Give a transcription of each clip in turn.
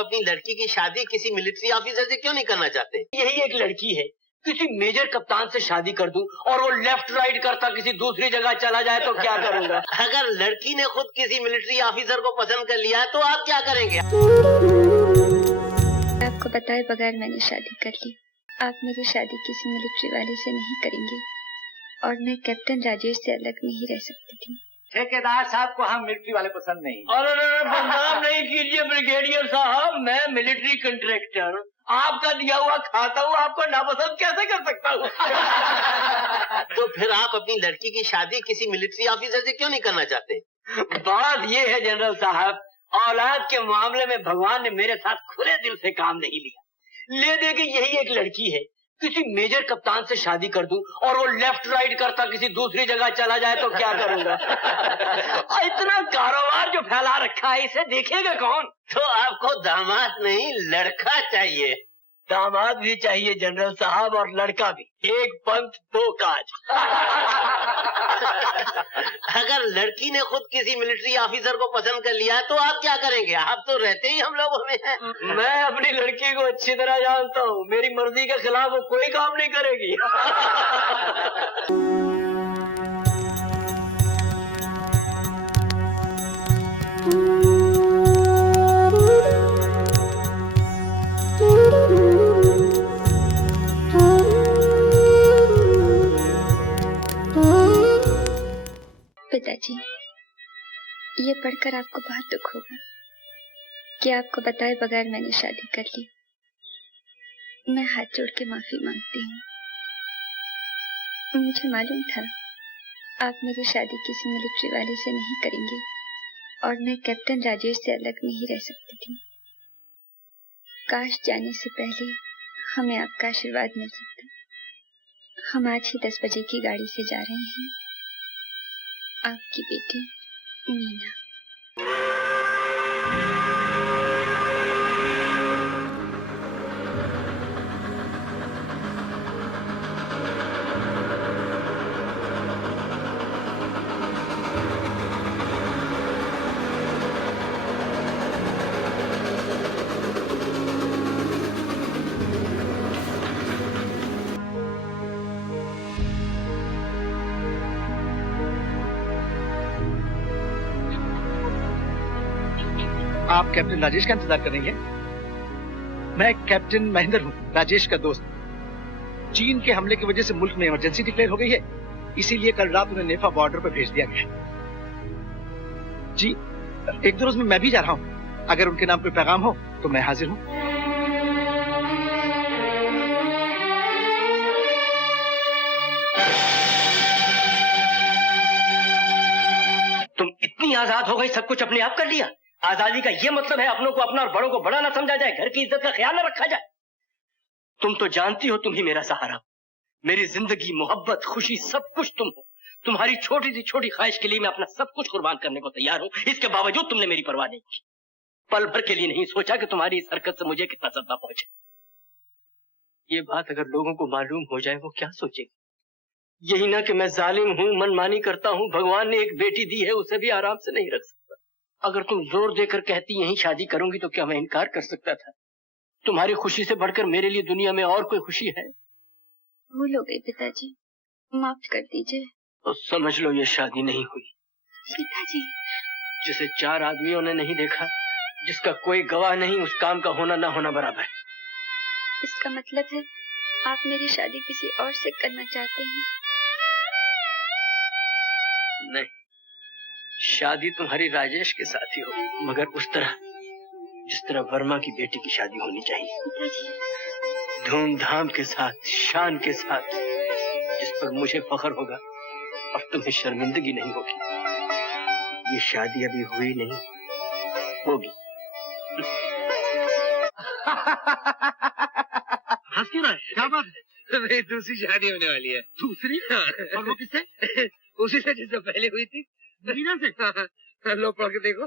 अपनी लड़की की शादी किसी मिलिट्री ऑफिसर से क्यों नहीं करना चाहते? यही एक लड़की है, किसी मेजर कप्तान से शादी कर दूं और वो लेफ्ट राइट करता किसी दूसरी जगह चला जाए तो क्या करूंगा? अगर लड़की ने खुद किसी मिलिट्री ऑफिसर को पसंद कर लिया तो आप क्या करेंगे? आपको बताए बगैर मैंने शादी कर ली। आप मेरी शादी किसी मिलिट्री वाले से नहीं करेंगे और मैं कैप्टन राजेश से अलग नहीं रह सकती थी। ठेकेदार साहब को हम मिलिट्री वाले पसंद नहीं। अरे बदनाम नहीं कीजिए ब्रिगेडियर साहब, मैं मिलिट्री कंट्रैक्टर आपका दिया हुआ खाता हूँ, आपको नापसंद कैसे कर सकता हूँ? तो फिर आप अपनी लड़की की शादी किसी मिलिट्री ऑफिसर से क्यों नहीं करना चाहते? बात ये है जनरल साहब, औलाद के मामले में भगवान ने मेरे साथ खुले दिल से काम नहीं लिया। ले दे कि यही एक लड़की है, किसी मेजर कप्तान से शादी कर दूं और वो लेफ्ट राइट करता किसी दूसरी जगह चला जाए तो क्या करूंगा? इतना कारोबार जो फैला रखा है, इसे देखेगा कौन? तो आपको दामाद नहीं लड़का चाहिए। दामाद भी चाहिए जनरल साहब और लड़का भी, एक पंथ दो काज। अगर लड़की ने खुद किसी मिलिट्री ऑफिसर को पसंद कर लिया तो आप क्या करेंगे? आप तो रहते ही हम लोगों में हैं। मैं अपनी लड़की को अच्छी तरह जानता हूँ, मेरी मर्जी के खिलाफ वो कोई काम नहीं करेगी। पिताजी, ये पढ़कर आपको बहुत दुख होगा कि आपको बताए बगैर मैंने शादी कर ली। मैं हाथ जोड़ के माफी मांगती हूँ। मुझे मालूम था आप मेरी शादी किसी मिलिट्री वाले से नहीं करेंगे और मैं कैप्टन राजेश से अलग नहीं रह सकती थी। काश जाने से पहले हमें आपका आशीर्वाद मिल सकता। हम आज ही 10 बजे की गाड़ी से जा रहे हैं। आपकी बेटी मीना। आप कैप्टन राजेश का इंतजार करेंगे? मैं कैप्टन महेंद्र हूँ, राजेश का दोस्त। चीन के हमले की वजह से मुल्क में इमरजेंसी डिक्लेयर हो गई है, इसीलिए कल रात उन्हें नेफा बॉर्डर पर भेज दिया गया। जी, 1-2 रोज में मैं भी जा रहा हूँ। अगर उनके नाम पे पैगाम हो तो मैं हाजिर हूँ। तुम इतनी आजाद हो गई, सब कुछ अपने आप कर लिया? आजादी का ये मतलब है अपनों को अपना और बड़ों को बड़ा ना समझा जाए, घर की इज्जत का ख्याल ना रखा जाए। तुम तो जानती हो तुम ही मेरा सहारा, मेरी जिंदगी, मोहब्बत, खुशी सब कुछ तुम हो। तुम्हारी छोटी सी छोटी ख्वाहिश के लिए मैं अपना सब कुछ कुर्बान करने को तैयार हूँ। इसके बावजूद तुमने मेरी परवाह नहीं की। पल भर के लिए नहीं सोचा कि तुम्हारी इस हरकत से मुझे कितना सदमा पहुंचे। ये बात अगर लोगों को मालूम हो जाए वो क्या सोचेंगे? यही ना कि मैं जालिम हूँ, मनमानी करता हूँ। भगवान ने एक बेटी दी है, उसे भी आराम से नहीं रख सकता। अगर तुम जोर देकर कहती यहीं शादी करूंगी तो क्या मैं इनकार कर सकता था? तुम्हारी खुशी से बढ़कर मेरे लिए दुनिया में और कोई खुशी है? भूल हो गई पिताजी, माफ कर दीजिए। तो समझ लो ये शादी नहीं हुई। पिताजी, जिसे 4 आदमियों ने नहीं देखा, जिसका कोई गवाह नहीं, उस काम का होना ना होना बराबर है। इसका मतलब है आप मेरी शादी किसी और से करना चाहते हैं? नहीं, शादी तुम्हारी राजेश के साथ ही हो, मगर उस तरह जिस तरह वर्मा की बेटी की शादी होनी चाहिए। धूमधाम के साथ, शान के साथ, जिस पर मुझे फख्र होगा और तुम्हें शर्मिंदगी नहीं होगी। ये शादी अभी हुई नहीं, होगी। हंस क्यों रहा है? क्या बात है? मेरी दूसरी शादी होने वाली है। दूसरी? और वो किससे? उसी से जिससे पहले हुई थी, मीना से। लो पढ़ के देखो।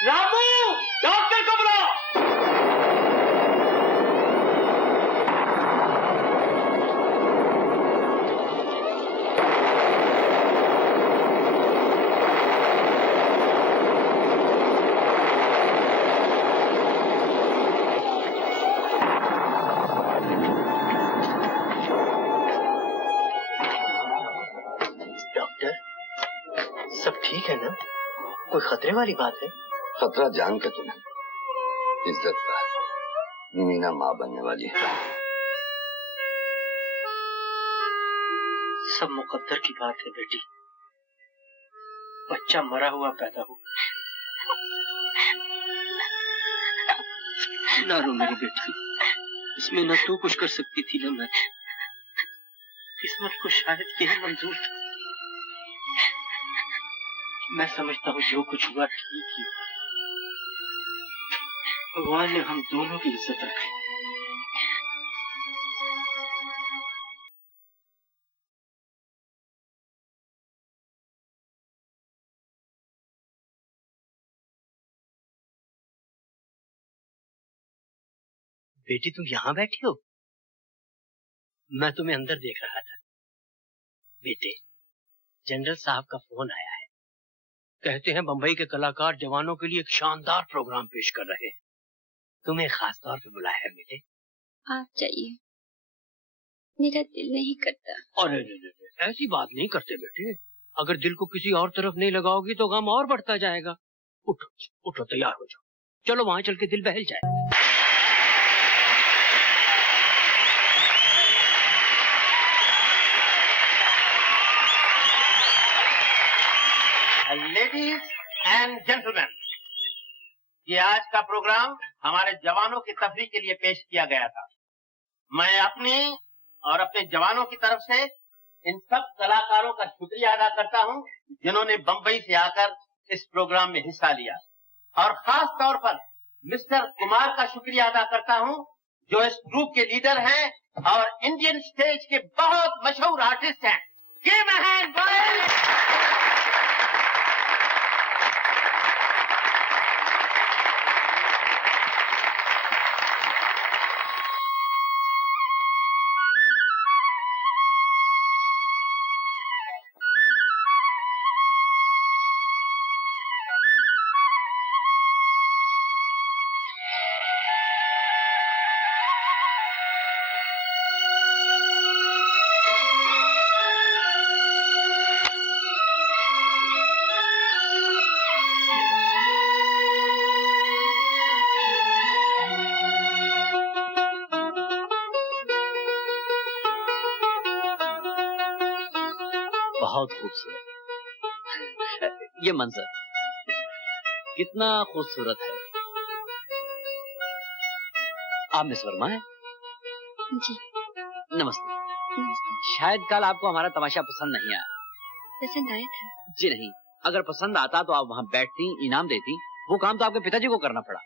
रामू, डॉक्टर को बुलाओ। सब ठीक है ना? कोई खतरे वाली बात है? खतरा जान का तो नहीं, इज्जत का। मीना माँ बनने वाली है। सब मुकद्दर की बात है बेटी। बच्चा मरा हुआ पैदा हो। ना रो मेरी बेटी, इसमें न तू कुछ कर सकती थी न मैं। किस्मत को शायद यही मंजूर था। मैं समझता हूँ जो कुछ हुआ ठीक ही हुआ। भगवान ने हम दोनों की इज्जत रखी। बेटी तुम यहाँ बैठी हो? मैं तुम्हें अंदर देख रहा था। बेटे, जनरल साहब का फोन आया है। कहते हैं बंबई के कलाकार जवानों के लिए एक शानदार प्रोग्राम पेश कर रहे हैं। तुम्हें खास तौर पे बुलाया है बेटे। आप जाइए, मेरा दिल नहीं करता। अरे ऐसी बात नहीं करते बेटे। अगर दिल को किसी और तरफ नहीं लगाओगी तो गम और बढ़ता जाएगा। उठो उठो, तैयार हो जाओ, चलो वहां चल के दिल बहल जाए। लेडीज एंड जेंटलमैन, ये आज का प्रोग्राम हमारे जवानों की तफरीह के लिए पेश किया गया था। मैं अपनी और अपने जवानों की तरफ से इन सब कलाकारों का शुक्रिया अदा करता हूं जिन्होंने बंबई से आकर इस प्रोग्राम में हिस्सा लिया, और खास तौर पर मिस्टर कुमार का शुक्रिया अदा करता हूं जो इस ग्रुप के लीडर हैं और इंडियन स्टेज के बहुत मशहूर आर्टिस्ट हैं। Give a hand boys. बहुत खूबसूरत ये मंजर, कितना खूबसूरत है। आप मिस वर्मा हैं? जी नमस्ते। नमस्ते। शायद कल आपको हमारा तमाशा पसंद नहीं आया। पसंद आया था? जी नहीं, अगर पसंद आता तो आप वहां बैठती, इनाम देती। वो काम तो आपके पिताजी को करना पड़ा।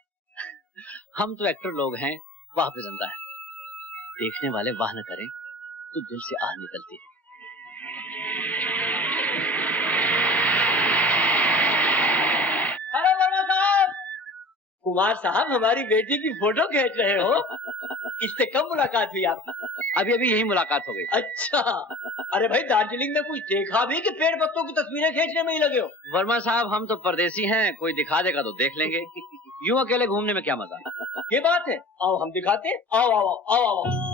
हम तो एक्टर लोग हैं, वाह पे जिंदा है। देखने वाले वाह न करें तो दिल से आह निकलती है। अरे वर्मा साहब, कुमार साहब हमारी बेटी की फोटो खींच रहे हो। इससे कब मुलाकात हुई आपकी? अभी अभी यही मुलाकात हो गई। अच्छा, अरे भाई दार्जिलिंग में कुछ देखा भी कि पेड़ पत्तों की तस्वीरें खींचने में ही लगे हो? वर्मा साहब हम तो परदेसी हैं, कोई दिखा देगा तो देख लेंगे। यूं अकेले घूमने में क्या मजा। ये बात है, आओ हम दिखाते हैं। आओ आओ आओ आओ, आओ।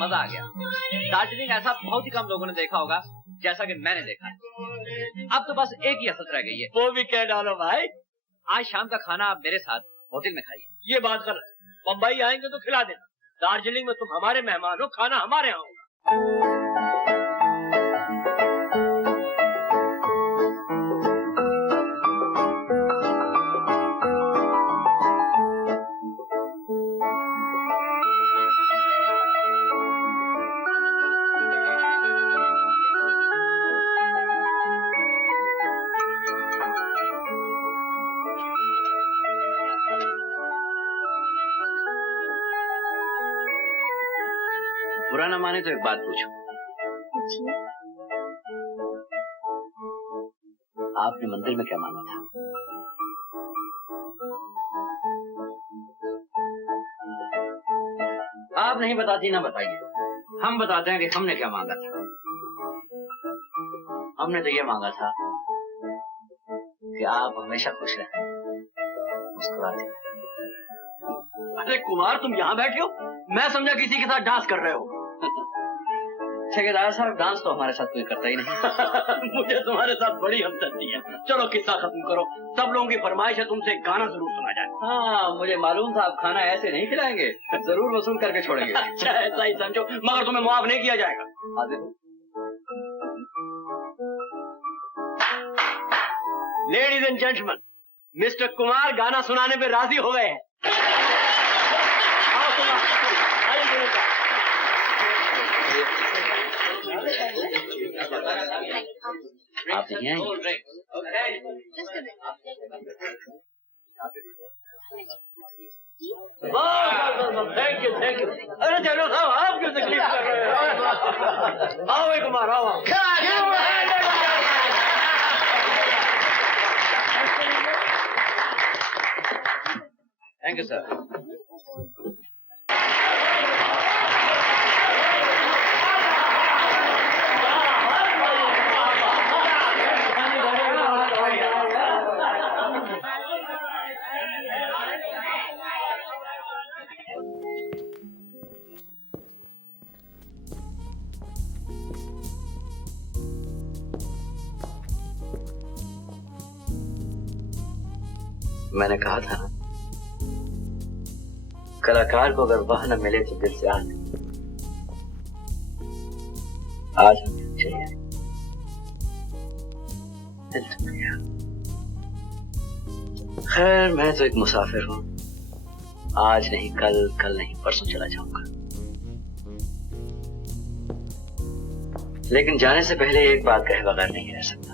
मजा आ गया। दार्जिलिंग ऐसा बहुत ही कम लोगों ने देखा होगा जैसा कि मैंने देखा है। अब तो बस एक ही असर रह गई है। वो भी क्या डालो भाई? आज शाम का खाना आप मेरे साथ होटल में खाइए। ये बात गलत है। बम्बई आएंगे तो खिला देना। दार्जिलिंग में तुम हमारे मेहमान हो, खाना हमारे यहाँ होगा। बुरा ना माने तो एक बात पूछूं। पूछिए। आपने मंदिर में क्या मांगा था? आप नहीं बताती ना बताइए। हम बताते हैं कि हमने क्या मांगा था। हमने तो ये मांगा था कि आप हमेशा खुश रहें, मुस्कुराते रहें। अरे कुमार, तुम यहाँ बैठे हो? मैं समझा किसी के साथ डांस कर रहे हो। ठेकेदार साहब, डांस तो हमारे साथ कोई करता ही नहीं। मुझे तुम्हारे साथ बड़ी हमदर्दी है। चलो किस्सा खत्म करो। सब लोगों की फरमाइश है तुमसे एक गाना जरूर सुना जाए। हाँ, मुझे मालूम था आप खाना ऐसे नहीं खिलाएंगे, जरूर वसूल करके छोड़ेंगे। अच्छा, ऐसा ही समझो, मगर तुम्हें मुआफ नहीं किया जाएगा। Ladies and gentleman, mister Kumar गाना सुनाने पे राजी हो गए हैं। आओ कुमार, आइए बोलो। आप नहीं आएंगे? Thank you, thank you. अरे चलो साहब, आप क्यों तकलीफ कर रहे हो? आओ कुमार, आओ। Thank you sir. मैंने कहा था ना, कलाकार को अगर वह न मिले तो दिल से आज हम चाहिए। दिल टूट गया। खैर, मैं तो एक मुसाफिर हूं। आज नहीं कल, कल नहीं परसों चला जाऊंगा। लेकिन जाने से पहले एक बात कहे बगैर नहीं रह सकता।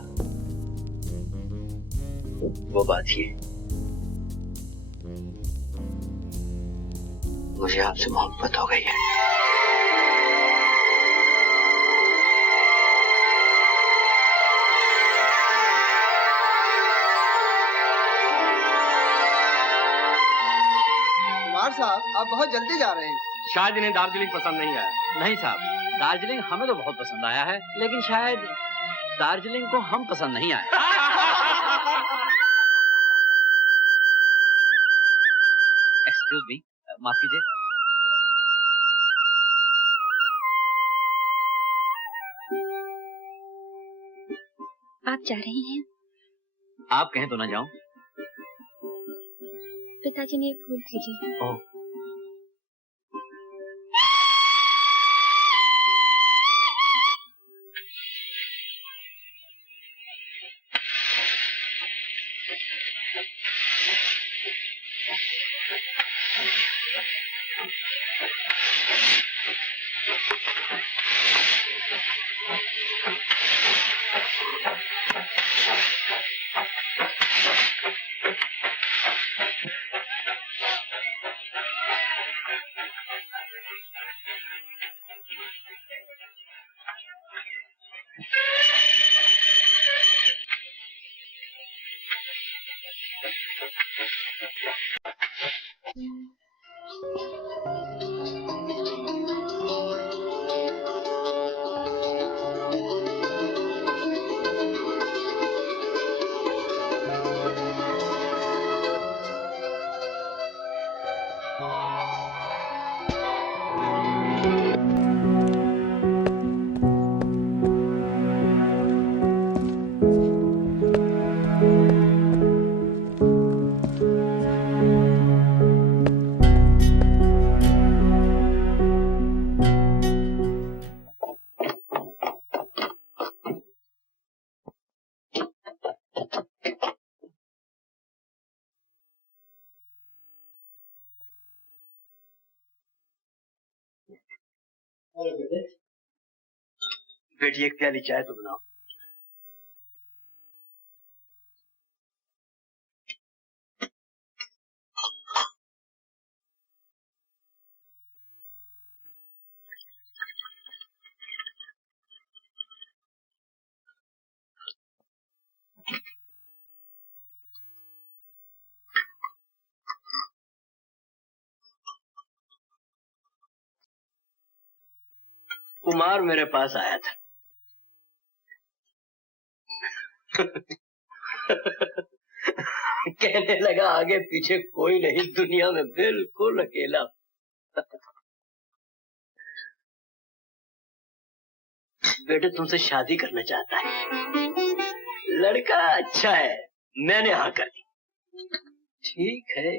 वो बात ये, मुझे आपसे मोहब्बत हो गई है। कुमार साहब, आप बहुत जल्दी जा रहे हैं। शायद इन्हें दार्जिलिंग पसंद नहीं आया। नहीं साहब, दार्जिलिंग हमें तो बहुत पसंद आया है, लेकिन शायद दार्जिलिंग को हम पसंद नहीं आए। एक्सक्यूज मी, माफ कीजिए। आप जा रही हैं? आप कहें तो ना जाऊं। पिताजी ने फूल भेजे। ओह, बेटी एक प्याली चाय तो बनाओ। कुमार मेरे पास आया था। कहने लगा आगे पीछे कोई नहीं, दुनिया में बिल्कुल अकेला। बेटे तुमसे शादी करना चाहता है। लड़का अच्छा है, मैंने हाँ कर दी। ठीक है,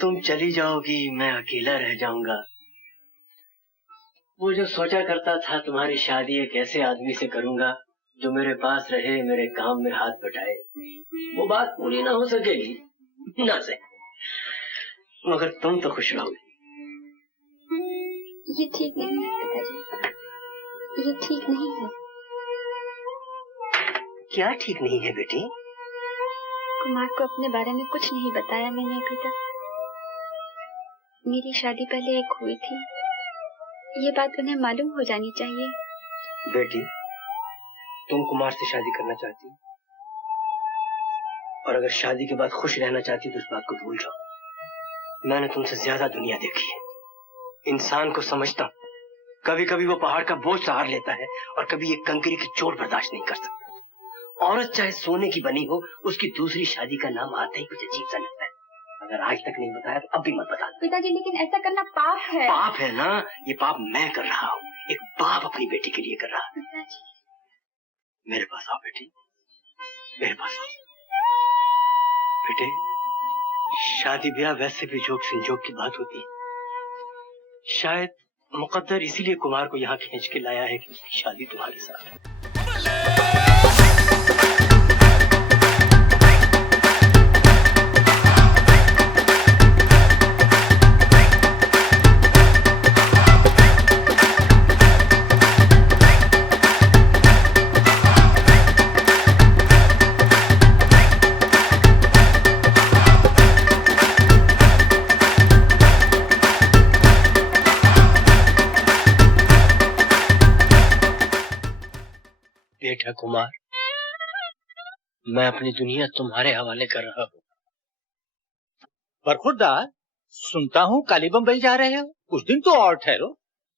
तुम चली जाओगी, मैं अकेला रह जाऊंगा। वो जो सोचा करता था तुम्हारी शादी एक ऐसे आदमी से करूंगा जो मेरे पास रहे, मेरे काम में हाथ बटाए, वो बात पूरी ना हो सकेगी ना से, मगर तुम तो खुश रहोगे। ये ठीक नहीं है पिताजी, ये ठीक नहीं है। क्या ठीक नहीं है बेटी? कुमार को अपने बारे में कुछ नहीं बताया मैंने अभी तक। मेरी शादी पहले एक हुई थी, ये बात उन्हें मालूम हो जानी चाहिए। बेटी तुम कुमार से शादी करना चाहती, और अगर शादी के बाद खुश रहना चाहती तो इस बात को भूल जाओ। मैंने तुमसे ज्यादा दुनिया देखी है, इंसान को समझता हूं। कभी कभी वो पहाड़ का बोझ सहार लेता है और कभी एक कंकरी की चोट बर्दाश्त नहीं कर सकता। औरत चाहे सोने की बनी हो, उसकी दूसरी शादी का नाम आते ही कुछ अजीब सा लगता है। अगर आज तक नहीं बताया तो अब भी मत बता। पिताजी लेकिन ऐसा करना पाप है। पाप है ना, ये पाप मैं कर रहा हूँ, एक बाप अपनी बेटी के लिए कर रहा है। पिताजी मेरे पास आओ बेटी, मेरे पास आओ। बेटे शादी ब्याह वैसे भी जोक संजोग की बात होती है। शायद मुकद्दर इसीलिए कुमार को यहाँ खींच के लाया है कि उसकी शादी तुम्हारे साथ है। बेटा कुमार, मैं अपनी दुनिया तुम्हारे हवाले कर रहा हूँ। बरखुरदार, सुनता हूँ काली बम्बई जा रहे हो, कुछ दिन तो और ठहरो।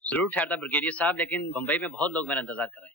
जरूर ठहरता ब्रिगेडियर साहब, लेकिन बम्बई में बहुत लोग मेरा इंतजार कर रहे हैं।